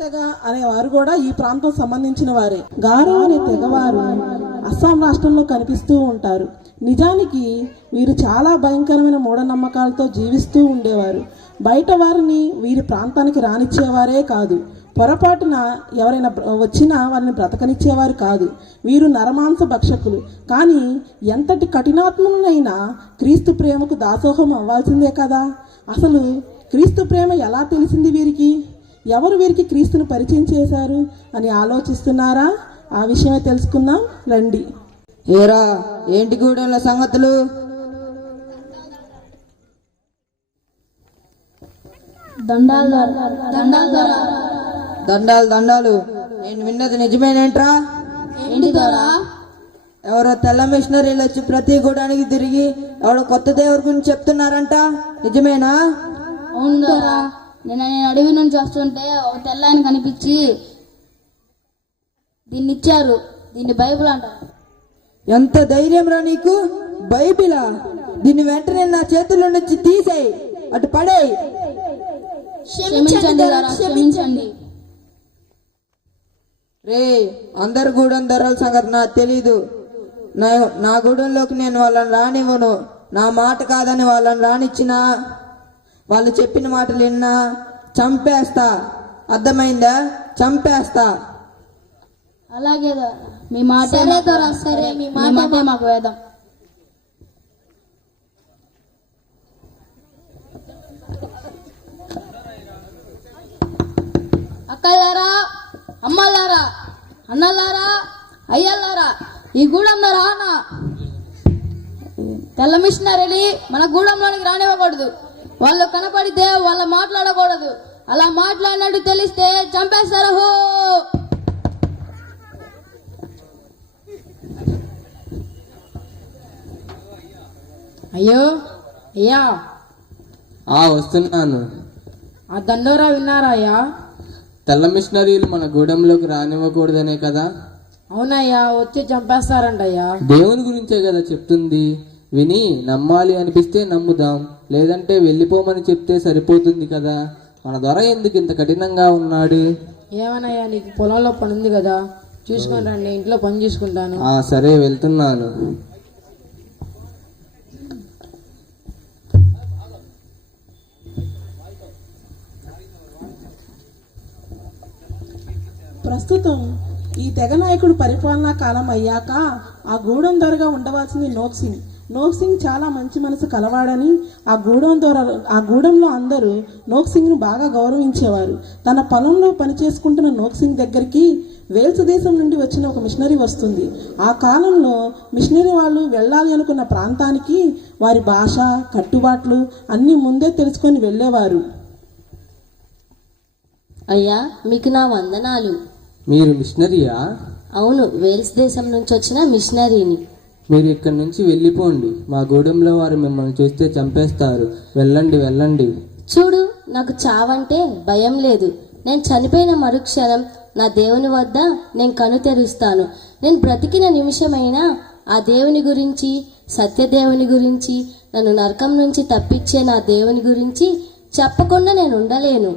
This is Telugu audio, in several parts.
తెగ అనేవారు కూడా ఈ ప్రాంతం సంబంధించిన వారే. గారో అనే తెగవారు అస్సాం రాష్ట్రంలో కనిపిస్తూ ఉంటారు. నిజానికి వీరు చాలా భయంకరమైన మూఢనమ్మకాలతో జీవిస్తూ ఉండేవారు. బయట వారిని వీరి ప్రాంతానికి రానిచ్చేవారే కాదు. పొరపాటున ఎవరైనా వచ్చినా వారిని బ్రతకనిచ్చేవారు కాదు. వీరు నరమాంస భక్షకులు. కానీ ఎంతటి కఠినాత్ములైనా క్రీస్తు ప్రేమకు దాసోహం అవ్వాల్సిందే కదా. అసలు క్రీస్తు ప్రేమ ఎలా తెలిసింది వీరికి? ఎవరు వీరికి క్రీస్తును పరిచయం చేశారు అని ఆలోచిస్తున్నారా? ఆ విషయమే తెలుసుకుందాం రండి. ఏరా ఏంటి గూడెంల సంగతులు? దండాలు దండాలు. నేను విన్నది నిజమేనేంట్రా? ఎవరో తెల్ల మిషనరీలు వచ్చి ప్రతి గూడానికి తిరిగి ఎవడో కొత్త దేవుడి గురించి చెప్తున్నారంట, నిజమేనా? అవును దొరా, నేను అడవి నుంచి వస్తుంటే ఒక తెల్లాయన కనిపించి దీన్ని ఇచ్చారు. దీన్ని బైబిల్ అంటారు. ఎంత ధైర్యం రా నీకు! బైబిలా? దీన్ని వెంటనే నా చేతుల్లో నుంచి తీసేయి, అటు పడేయి. క్షమించండి దొరా, క్షమించండి. రే, అందరు గూడెం ధరల సంగతి నాకు తెలీదు. నా గూడెంలోకి నేను వాళ్ళని రానివ్వను. నా మాట కాదని వాళ్ళని రానిచ్చినా, వాళ్ళు చెప్పిన మాటలు విన్నా చంపేస్తా. అర్థమైందా? చంపేస్తా. అలాగే దొరా, మీ మాట సరే, మీ మాటే మాకు వేదం. అక్కలారా, అమ్మలారా, అన్నలారా, అయ్యలారా, ఈ గూడెంలో రానా తెల్ల మిషనరీ మన గూడెంలోనికి రానివ్వకూడదు. వాళ్ళు కనపడితే వాళ్ళ మాట్లాడకూడదు. అలా మాట్లాడినట్టు తెలిస్తే చంపేస్తారా. హో! అయ్యో అయ్యా, వస్తున్నాను. ఆ దండోరా విన్నారా అయ్యా? తెల్ల మిషనరీలు మన గూడెంలోకి రానివ్వకూడదనే కదా? అవునయ్యా, వచ్చి చంపేస్తారంట అయ్యా. దేవుని గురించే కదా చెప్తుంది. విని నమ్మాలి అనిపిస్తే నమ్ముదాం, లేదంటే వెళ్ళిపోమని చెప్తే సరిపోతుంది కదా. మన దొర ఎందుకు ఇంత కఠినంగా ఉన్నాడు? ఏమనయ్యా, నీకు పొలంలో పని ఉంది కదా, చూసుకొని రండి, ఇంట్లో పని చూసుకుంటాను. సరే, వెళ్తున్నాను. ప్రస్తుతం ఈ తెగ నాయకుడు పరిపాలనా కాలం అయ్యాక ఆ గూడెం దొరగా ఉండవలసింది నోక్ సింగ్. నోక్ సింగ్ చాలా మంచి మనసు కలవాడని ఆ గూడెంలో అందరూ నోక్ సింగ్ను బాగా గౌరవించేవారు. తన పొలంలో పనిచేసుకుంటున్న నోక్ సింగ్ దగ్గరికి వేల్స్ దేశం నుండి వచ్చిన ఒక మిషనరీ వస్తుంది. ఆ కాలంలో మిషనరీ వాళ్ళు వెళ్ళాలి అనుకున్న ప్రాంతానికి వారి భాష, కట్టుబాట్లు అన్నీ ముందే తెలుసుకొని వెళ్ళేవారు. అయ్యా, మీకు నా వందనాలు. మీరు మిషనరీయా? అవును, వేల్స్ దేశం నుంచి వచ్చిన మిషనరీని. మీరు ఇక్కడి నుంచి వెళ్ళిపోండి. మా గూడెంలో వారు మిమ్మల్ని చూస్తే చంపేస్తారు. వెళ్ళండి, వెళ్ళండి. చూడు, నాకు చావంటే భయం లేదు. నేను చనిపోయిన మరుక్షణం నా దేవుని వద్ద నేను కను తెరుస్తాను. నేను బ్రతికిన నిమిషమైనా ఆ దేవుని గురించి, సత్యదేవుని గురించి, నన్ను నరకం నుంచి తప్పించే నా దేవుని గురించి చెప్పకుండా నేను ఉండలేను.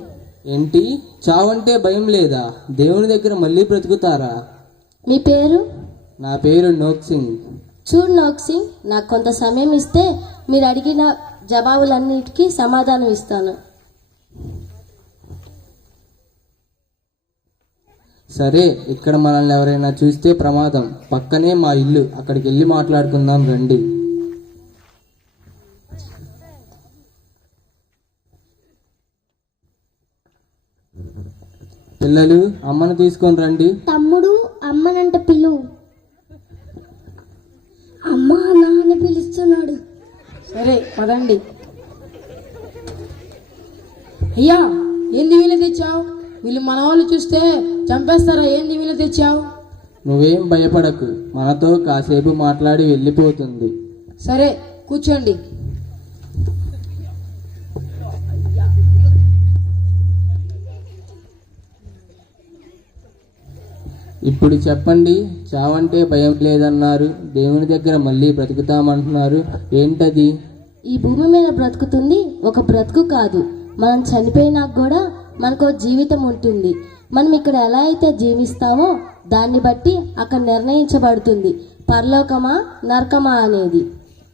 ఏంటి, చావంటే భయం లేదా? దేవుని దగ్గర మళ్ళీ బ్రతుకుతారా? మీ పేరు? నా పేరు నోక్ సింగ్. చూడు నోక్ సింగ్, నాకు కొంత సమయం ఇస్తే మీరు అడిగిన జవాబులన్నిటికీ సమాధానం ఇస్తాను. సరే, ఇక్కడ మనల్ని ఎవరైనా చూస్తే ప్రమాదం. పక్కనే మా ఇల్లు, అక్కడికి వెళ్ళి మాట్లాడుకుందాం రండి. పిల్లలు, అమ్మను తీసుకొని రండి. తమ్ముడు, అమ్మనంట పిలు. అమ్మ నాన్న పిలుస్తున్నాడు. సరే పదండి. అయ్యా, ఏంది వీళ్ళు తెచ్చావు? వీళ్ళు మన వాళ్ళు చూస్తే చంపేస్తారా? ఏంది వీళ్ళు తెచ్చావు? నువ్వేం భయపడకు, మనతో కాసేపు మాట్లాడి వెళ్ళిపోతుంది. సరే, కూర్చోండి. ఇప్పుడు చెప్పండి, చావంటే భయం లేదన్నారు, దేవుని దగ్గర మళ్ళీ బ్రతుకుతామంటున్నారు, ఏంటది? ఈ భూమి మీద బ్రతుకుతుంది ఒక బ్రతుకు కాదు. మనం చనిపోయినా కూడా మనకు జీవితం ఉంటుంది. మనం ఇక్కడ ఎలా అయితే జీవిస్తామో దాన్ని బట్టి అక్కడ నిర్ణయించబడుతుంది పరలోకమా నరకమా అనేది.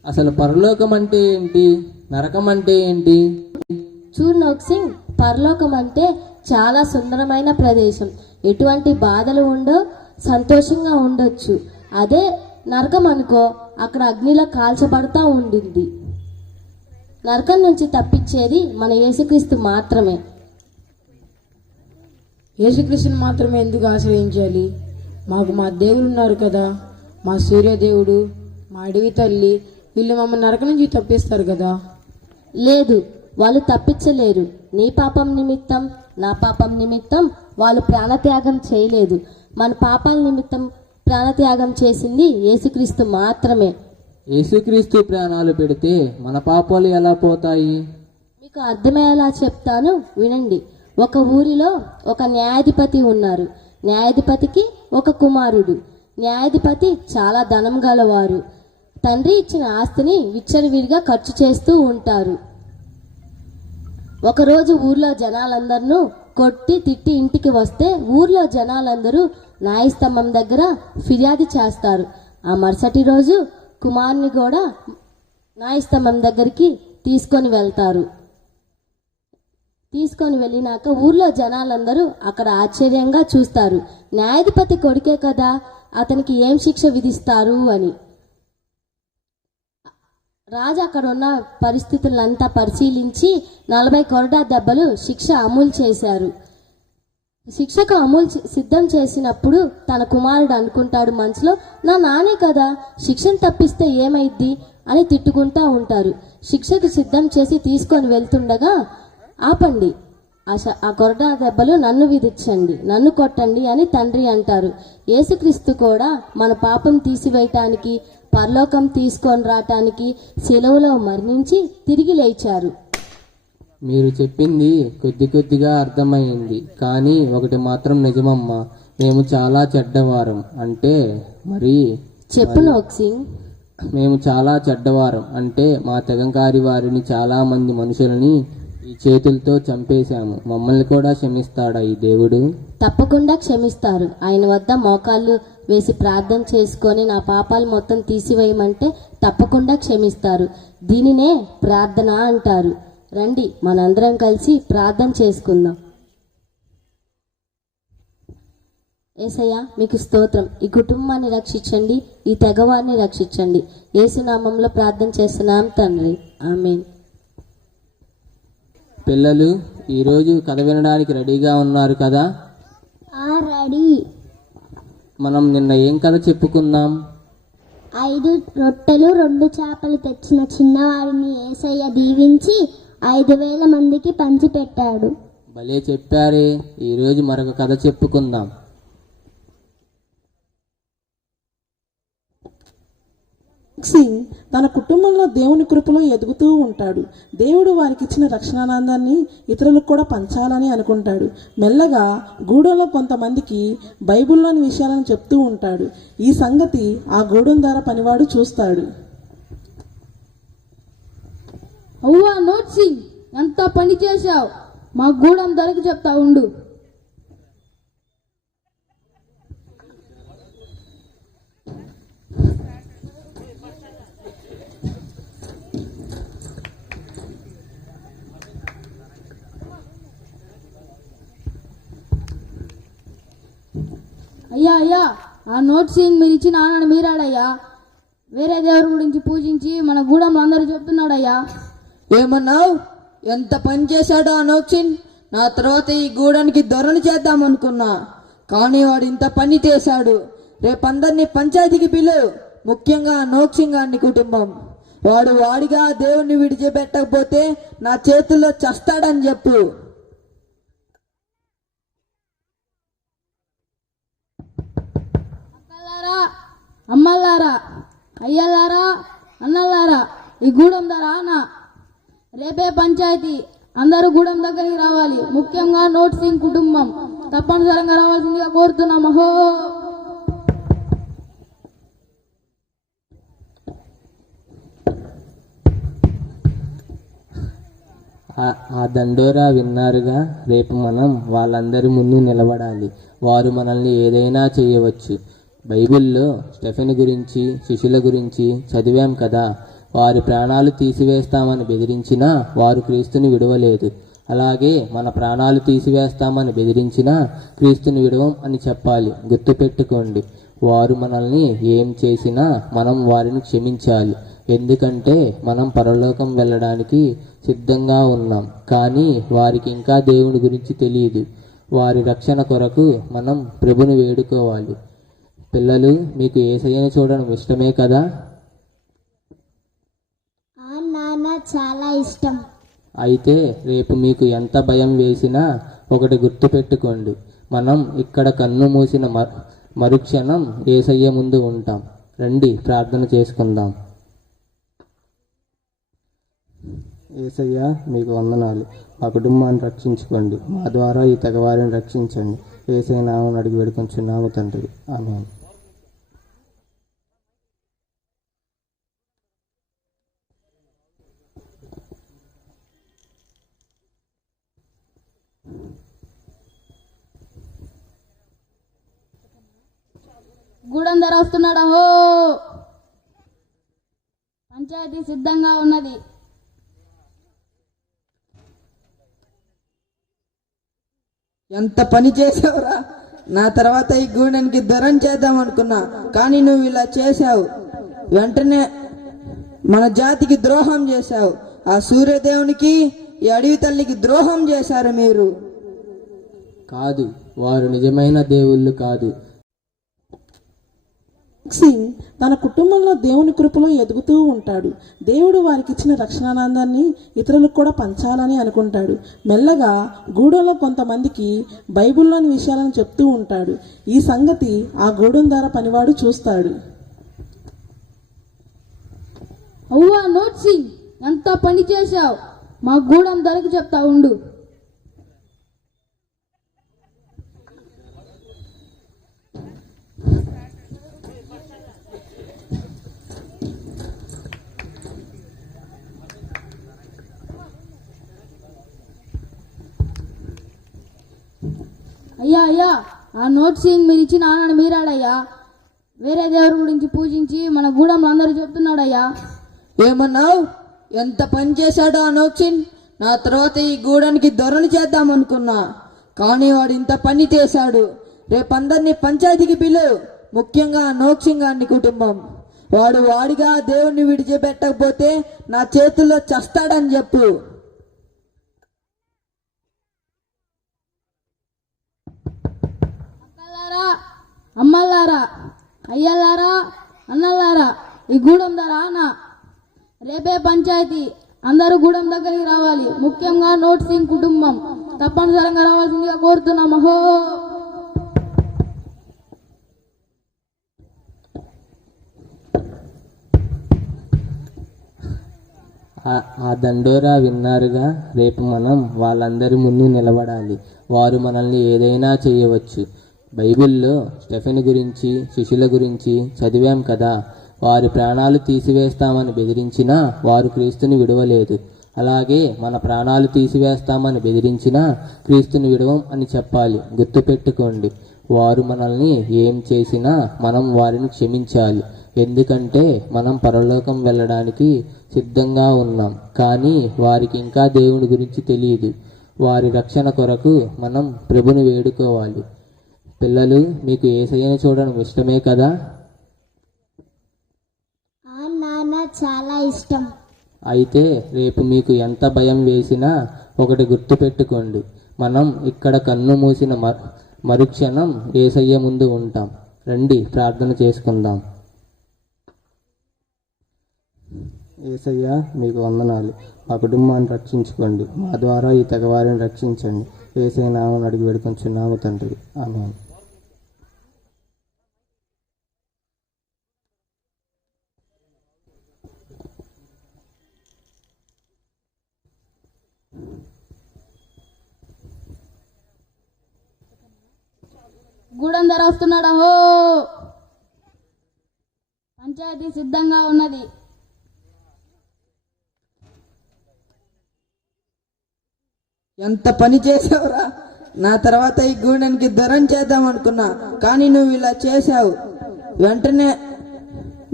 అసలు పరలోకం అంటే ఏంటి, నరకం అంటే ఏంటి? చూడు నోక్సింగ్, పరలోకం అంటే చాలా సుందరమైన ప్రదేశం. ఎటువంటి బాధలు ఉండో సంతోషంగా ఉండొచ్చు. అదే నరకం అనుకో, అక్కడ అగ్నిలో కాల్చబడతా ఉండింది. నరకం నుంచి తప్పించేది మన యేసుక్రీస్తు మాత్రమే. యేసుక్రీస్తుని మాత్రమే ఎందుకు ఆశ్రయించాలి? మాకు మా దేవుడు ఉన్నారు కదా, మా సూర్యదేవుడు, మా అడవి తల్లి, వీళ్ళు మమ్మల్ని నరకం నుంచి తప్పిస్తారు కదా. లేదు, వాళ్ళు తప్పించలేరు. నీ పాపం నిమిత్తం నా పాపం నిమిత్తం వాళ్ళు ప్రాణత్యాగం చేయలేదు. మన పాపాల నిమిత్తం ప్రాణత్యాగం చేసింది యేసుక్రీస్తు మాత్రమే. యేసుక్రీస్తు ప్రాణాలు పెడితే మన పాపాలు ఎలా పోతాయి? మీకు అర్థమయ్యేలా చెప్తాను, వినండి. ఒక ఊరిలో ఒక న్యాయాధిపతి ఉన్నారు. న్యాయాధిపతికి ఒక కుమారుడు. న్యాయాధిపతి చాలా ధనం గలవారు. తండ్రి ఇచ్చిన ఆస్తిని విచ్చలవిడిగా ఖర్చు చేస్తూ ఉంటారు. ఒకరోజు ఊర్లో జనాలందరూ కొట్టి తిట్టి ఇంటికి వస్తే ఊర్లో జనాలందరూ న్యాయస్తంభం దగ్గర ఫిర్యాదు చేస్తారు. ఆ మరుసటి రోజు కుమారుని కూడా న్యాయస్తంభం దగ్గరికి తీసుకొని వెళ్తారు. తీసుకొని వెళ్ళినాక ఊర్లో జనాలందరూ అక్కడ ఆశ్చర్యంగా చూస్తారు. న్యాయాధిపతి కొడుకే కదా, అతనికి ఏం శిక్ష విధిస్తారు అని. రాజు అక్కడ ఉన్న పరిస్థితులంతా పరిశీలించి 40 కొరడా దెబ్బలు శిక్ష అమలు చేశారు. శిక్షకు సిద్ధం చేసినప్పుడు తన కుమారుడు అనుకుంటాడు మనసులో, నా నానే కదా, శిక్షను తప్పిస్తే ఏమైద్ది అని తిట్టుకుంటా ఉంటారు. శిక్షకు సిద్ధం చేసి తీసుకొని వెళ్తుండగా, ఆపండి, ఆ కొరడా దెబ్బలు నన్ను విధించండి, నన్ను కొట్టండి అని తండ్రి అంటారు. యేసుక్రీస్తు కూడా మన పాపం తీసివేయటానికి, పరలోకం తీసుకొని రావటానికి శిలువలో మరణించి తిరిగి లేచారు. మీరు చెప్పింది కొద్దిగా అర్థమైంది, కానీ ఒకటి మాత్రం నిజమమ్మా, మేము చాలా చెడ్డవారం. అంటే మరి చెప్పు నోక్సింగ్. మేము చాలా చెడ్డవారం అంటే మా తెగంకారి వారిని, చాలా మంది మనుషులని ఈ చేతులతో చంపేశాము. మమ్మల్ని కూడా క్షమిస్తాడా ఈ దేవుడు? తప్పకుండా క్షమిస్తారు. ఆయన వద్ద మోకాళ్ళు వేసి ప్రార్థన చేసుకొని నా పాపాలు మొత్తం తీసివేయమంటే తప్పకుండా క్షమిస్తారు. దీనినే ప్రార్థన అంటారు. రండి, మనందరం కలిసి ప్రార్థన చేసుకుందాం. యేసయ్య, మీకు స్తోత్రం. ఈ కుటుంబాన్ని రక్షించండి, ఈ తెగవారిని రక్షించండి. యేసునామంలో ప్రార్థన చేస్తున్నాం తండ్రి, ఆమేన్. పిల్లలు, ఈరోజు కథ వినడానికి రెడీగా ఉన్నారు కదా? రెడీ. మనం నిన్న ఏం కథ చెప్పుకున్నాం? 5 రొట్టెలు 2 చేపలు తెచ్చిన చిన్నవాడిని యేసయ్య దీవించి 5,000 మందికి పంచిపెట్టాడు. భలే చెప్పారే. ఈరోజు మరొక కథ చెప్పుకుందాం. సింగ్ తన కుటుంబంలో దేవుని కృపలో ఎదుగుతూ ఉంటాడు. దేవుడు వారికి ఇచ్చిన రక్షణానందాన్ని ఇతరులకు కూడా పంచాలని అనుకుంటాడు. మెల్లగా గూడెంలో కొంతమందికి బైబిల్లోని విషయాలను చెప్తూ ఉంటాడు. ఈ సంగతి ఆ గూడెం ద్వారా పనివాడు చూస్తాడు. అవ్వా నోట్సింగ్, ఎంత పని చేశావు, మా గూడెం ధరకు చెప్తా ఉండు. అయ్యా అయ్యా, ఆ నోట్సింగ్ మీరు ఇచ్చిన ఆనని మీరాడయ్యా. వేరే దేవుడి గురించి పూజించి మన గూడెంలో అందరూ చెప్తున్నాడయ్యా. ఏమన్నావు? ఎంత పని చేశాడో ఆ నోక్సిన్. నా తర్వాత ఈ గూడానికి దొరలు చేద్దామనుకున్నా, కానీ వాడు ఇంత పని చేశాడు. రేపందరినీ పంచాయతీకి పిలువు, ముఖ్యంగా ఆ నోక్సింగ్ గాని కుటుంబం. వాడు వాడిగా దేవుణ్ణి విడిచిపెట్టకపోతే నా చేతుల్లో చస్తాడని చెప్పు. అమ్మలారా, అయ్యలారా, అన్నలారా, ఈ గూడెం ధర రేపే పంచాయతీ, అందరూ గూడెం దగ్గరికి రావాలి. ముఖ్యంగా నోట్సింగ్ కుటుంబం తప్పనిసరిగా రావాల్సిందిగా కోరుతున్నాము. హో ఆ దండోరా విన్నారుగా. రేపు మనం వాళ్ళందరి ముందు నిలబడాలి. వారు మనల్ని ఏదైనా చేయవచ్చు. బైబిల్లో స్టెఫెన్ గురించి, శిష్యుల గురించి చదివాం కదా. వారి ప్రాణాలు తీసివేస్తామని బెదిరించినా వారు క్రీస్తుని విడవలేదు. అలాగే మన ప్రాణాలు తీసివేస్తామని బెదిరించినా క్రీస్తుని విడవం అని చెప్పాలి. గుర్తుపెట్టుకోండి, వారు మనల్ని ఏం చేసినా మనం వారిని క్షమించాలి. ఎందుకంటే మనం పరలోకం వెళ్ళడానికి సిద్ధంగా ఉన్నాం. కానీ వారికి ఇంకా దేవుని గురించి తెలియదు. వారి రక్షణ కొరకు మనం ప్రభుని వేడుకోవాలి. పిల్లలు, మీకు యేసయ్యను చూడడం ఇష్టమే కదా? నాన్న చాలా ఇష్టం. అయితే రేపు మీకు ఎంత భయం వేసినా ఒకటి గుర్తుపెట్టుకోండి, మనం ఇక్కడ కన్ను మూసిన మరుక్షణం యేసయ్య ముందు ఉంటాం. రండి ప్రార్థన చేసుకుందాం. యేసయ్య, మీకు వందనాలు. మా కుటుంబాన్ని రక్షించుకోండి. మా ద్వారా ఈ తెగవారిని రక్షించండి. యేసయ్య నామమున అడిగి వేడుకొంచున్నాము తండ్రి. ఆమేన్. గూడెం ధర వస్తున్నాడా హో. పంచాయతీ సిద్ధంగా ఉన్నది. ఎంత పని చేసావురా. నా తర్వాత ఈ గూడెనికి దూరం చేద్దాం అనుకున్నా, కానీ నువ్వు ఇలా చేశావు. వెంటనే మన జాతికి ద్రోహం చేశావు. ఆ సూర్యదేవునికి, ఈ అడవి తల్లికి ద్రోహం చేశారు మీరు. కాదు, వారు నిజమైన దేవుళ్ళు కాదు. సింగ్ తన కుటుంబంలో దేవుని కృపలో ఎదుగుతూ ఉంటాడు. దేవుడు వారికి ఇచ్చిన రక్షణానందాన్ని ఇతరులకు కూడా పంచాలని అనుకుంటాడు. మెల్లగా గూడెంలో కొంతమందికి బైబిల్లోని విషయాలను చెప్తూ ఉంటాడు. ఈ సంగతి ఆ గూడెం ధర పనివాడు చూస్తాడు. అవ్వా నోట్ సింగ్, ఎంత పని చేశావు. మా గూడెం ధరకు చెప్తా ఉండు. అయ్యా అయ్యా, ఆ నోట్ సింగ్ మీరు ఇచ్చిన ఆనని మీరాడయ్యా. వేరే దేవుడి గురించి పూజించి మన గూడెంలో అందరూ చెప్తున్నాడయ్యా. ఏమన్నావు? ఎంత పని చేశాడో ఆ నోక్సిన్. నా తర్వాత ఈ గూడానికి దొరలు చేద్దాం అనుకున్నా, కానీ వాడు ఇంత పని చేశాడు. రేపందరినీ పంచాయతీకి పిలువు, ముఖ్యంగా ఆ నోక్సిన్ గారి కుటుంబం. వాడు వాడిగా దేవుణ్ణి విడిచిపెట్టకపోతే నా చేతుల్లో చస్తాడని చెప్పు. అక్కలారా, అమ్మలారా, అయ్యలారా, అన్నలారా, ఈ గూడెం ధర ఆనా. రేపే పంచాయతీ, అందరూ గూడెం దగ్గరికి రావాలి. ముఖ్యంగా నోట్ సింగ్ కుటుంబం తప్పనిసరిగా రావాల్సిందిగా కోరుతున్నాం. అహో. ఆ దండోరా విన్నారుగా. రేపు మనం వాళ్ళందరి ముందు నిలబడాలి. వారు మనల్ని ఏదైనా చేయవచ్చు. బైబిల్లో స్టెఫెన్ గురించి, శిష్యుల గురించి చదివాం కదా. వారి ప్రాణాలు తీసివేస్తామని బెదిరించినా వారు క్రీస్తుని విడవలేదు. అలాగే మన ప్రాణాలు తీసివేస్తామని బెదిరించినా క్రీస్తుని విడవం అని చెప్పాలి. గుర్తుపెట్టుకోండి, వారు మనల్ని ఏం చేసినా మనం వారిని క్షమించాలి. ఎందుకంటే మనం పరలోకం వెళ్ళడానికి సిద్ధంగా ఉన్నాం. కానీ వారికి ఇంకా దేవుని గురించి తెలియదు. వారి రక్షణ కొరకు మనం ప్రభుని వేడుకోవాలి. పిల్లలు, మీకు యేసయ్యను చూడడం ఇష్టమే కదా? నాన్న చాలా ఇష్టం. అయితే రేపు మీకు ఎంత భయం వేసినా ఒకటి గుర్తుపెట్టుకోండి, మనం ఇక్కడ కన్ను మూసిన మరుక్షణం యేసయ్య ముందు ఉంటాం. రండి ప్రార్థన చేసుకుందాం. యేసయ్య, మీకు వందనాలు. మా కుటుంబాన్ని రక్షించుకోండి. మా ద్వారా ఈ తెగవారిని రక్షించండి. యేసయ్య నామమున అడిగి వేడుకొంచున్నాము తండ్రి. ఆమేన్. గూడెం ధర వస్తున్నాడా హో. పంచాయతీ సిద్ధంగా ఉన్నది. ఎంత పని చేసావురా. నా తర్వాత ఈ గూడెనికి దూరం చేద్దాం అనుకున్నా, కానీ నువ్వు ఇలా చేశావు. వెంటనే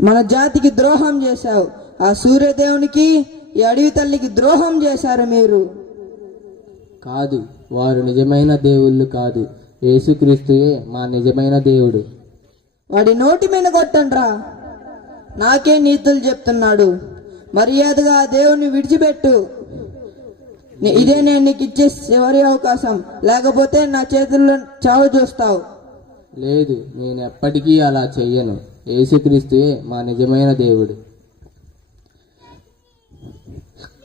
మన జాతికి ద్రోహం చేశావు. ఆ సూర్యదేవునికి, ఈ అడవి తల్లికి ద్రోహం చేశారు మీరు. కాదు, వారు నిజమైన దేవుళ్ళు కాదు. యేసుక్రీస్తుయే మా నిజమైన దేవుడు. వాడి నోటి మీద కొట్టండ్రా. నాకే నీతులు చెప్తున్నాడు. మర్యాదగా ఆ దేవుణ్ణి విడిచిపెట్టు. ఇదే నేను నీకు ఇచ్చే చివరి అవకాశం, లేకపోతే నా చేతుల్లో చావు చూస్తావు. లేదు, నేను ఎప్పటికీ అలా చెయ్యను. యేసుక్రీస్తుయే మా నిజమైన దేవుడు.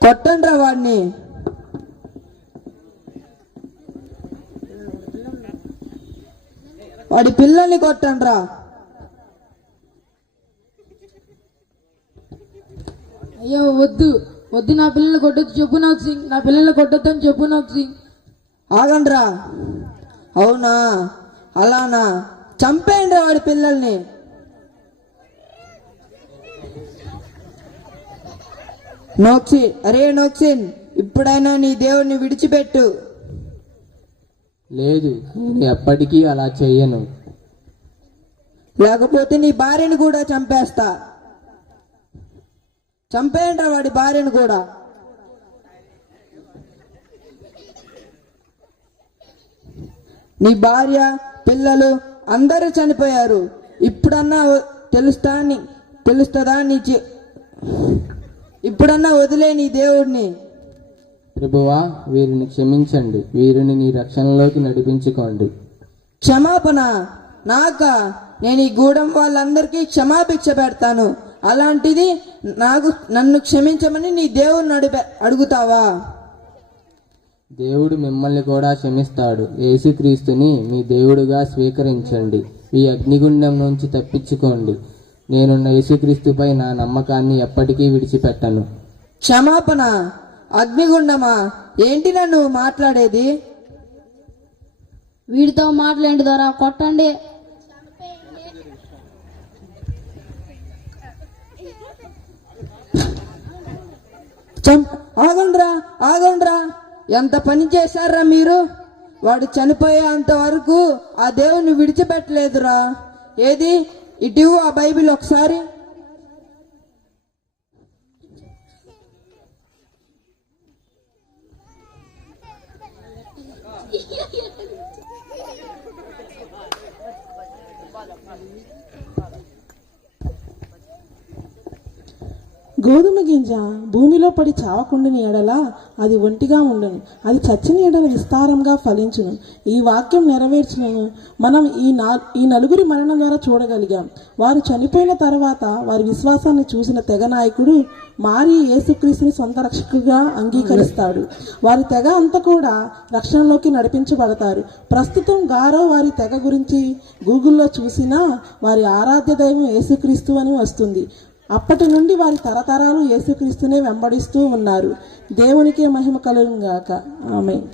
కొట్టండ్రా వాడిని. వాడి పిల్లల్ని కొట్టండ్రా. అయ్యో వద్దు వద్దు, నా పిల్లలు కొట్టొద్దు చెప్పు నాకు సింగ్, నా పిల్లలు కొట్టొద్దని చెప్పు నాకు సింగ్. ఆగండ్రా. అవునా, అలానా, చంపేయండి వాడి పిల్లల్ని. నోక్సిన్, ఇప్పుడైనా నీ దేవుణ్ణి విడిచిపెట్టు. లేదు, నేను ఎప్పటికీ అలా చెయ్యను. లేకపోతే నీ భార్యను కూడా చంపేస్తా. చంపేయండి వాడి భార్యను కూడా. నీ భార్య, పిల్లలు అందరూ చనిపోయారు. ఇప్పుడన్నా తెలుస్తుందా ఇప్పుడన్నా వదిలే నీ దేవుడిని. ప్రభువా, వీరిని క్షమించండి. వీరిని నీ రక్షణలోకి నడిపించుకోండి. క్షమాపణ నాకా? నేను ఈ గూడెం వాళ్ళందరికీ క్షమాభిక్ష పెడతాను. అలాంటిది నన్ను క్షమించమని నీ దేవుడిని అడుగుతావా? దేవుడు మిమ్మల్ని కూడా క్షమిస్తాడు. యేసుక్రీస్తుని మీ దేవుడుగా స్వీకరించండి. ఈ అగ్నిగుండం నుంచి తప్పించుకోండి. నేనున్న యేసుక్రీస్తుపై నా నమ్మకాన్ని ఎప్పటికీ విడిచిపెట్టను. క్షమాపణ? అగ్నిగుండమా? ఏంటి నన్ను మాట్లాడేది? వీడితో మాట్లాడండి ద్వారా కొట్టండి. ఆగండ్రా. ఎంత పని చేశారా మీరు? వాడు చనిపోయేంత వరకు ఆ దేవుని విడిచిపెట్టలేదురా. ఏది ఇటు ఆ బైబిల్ ఒకసారి. గోధుమ గింజ భూమిలో పడి చావకుండిన ఎడల అది ఒంటిగా ఉండును, అది చచ్చిన ఎడల విస్తారంగా ఫలించును. ఈ వాక్యం నెరవేర్చును మనం ఈ నలుగురి మరణం ద్వారా చూడగలిగాం. వారు చనిపోయిన తర్వాత వారి విశ్వాసాన్ని చూసిన తెగ నాయకుడు మారి యేసుక్రీస్తుని సొంత రక్షకుగా అంగీకరిస్తాడు. వారి తెగ అంతా కూడా రక్షణలోకి నడిపించబడతారు. ప్రస్తుతం గారో వారి తెగ గురించి గూగుల్లో చూసినా వారి ఆరాధ్య దైవం యేసుక్రీస్తు అని వస్తుంది. అప్పటి నుండి వారి తరతరాలు యేసుక్రీస్తునే వెంబడిస్తూ ఉన్నారు. దేవునికే మహిమ కలుగుగాక. ఆమేన్.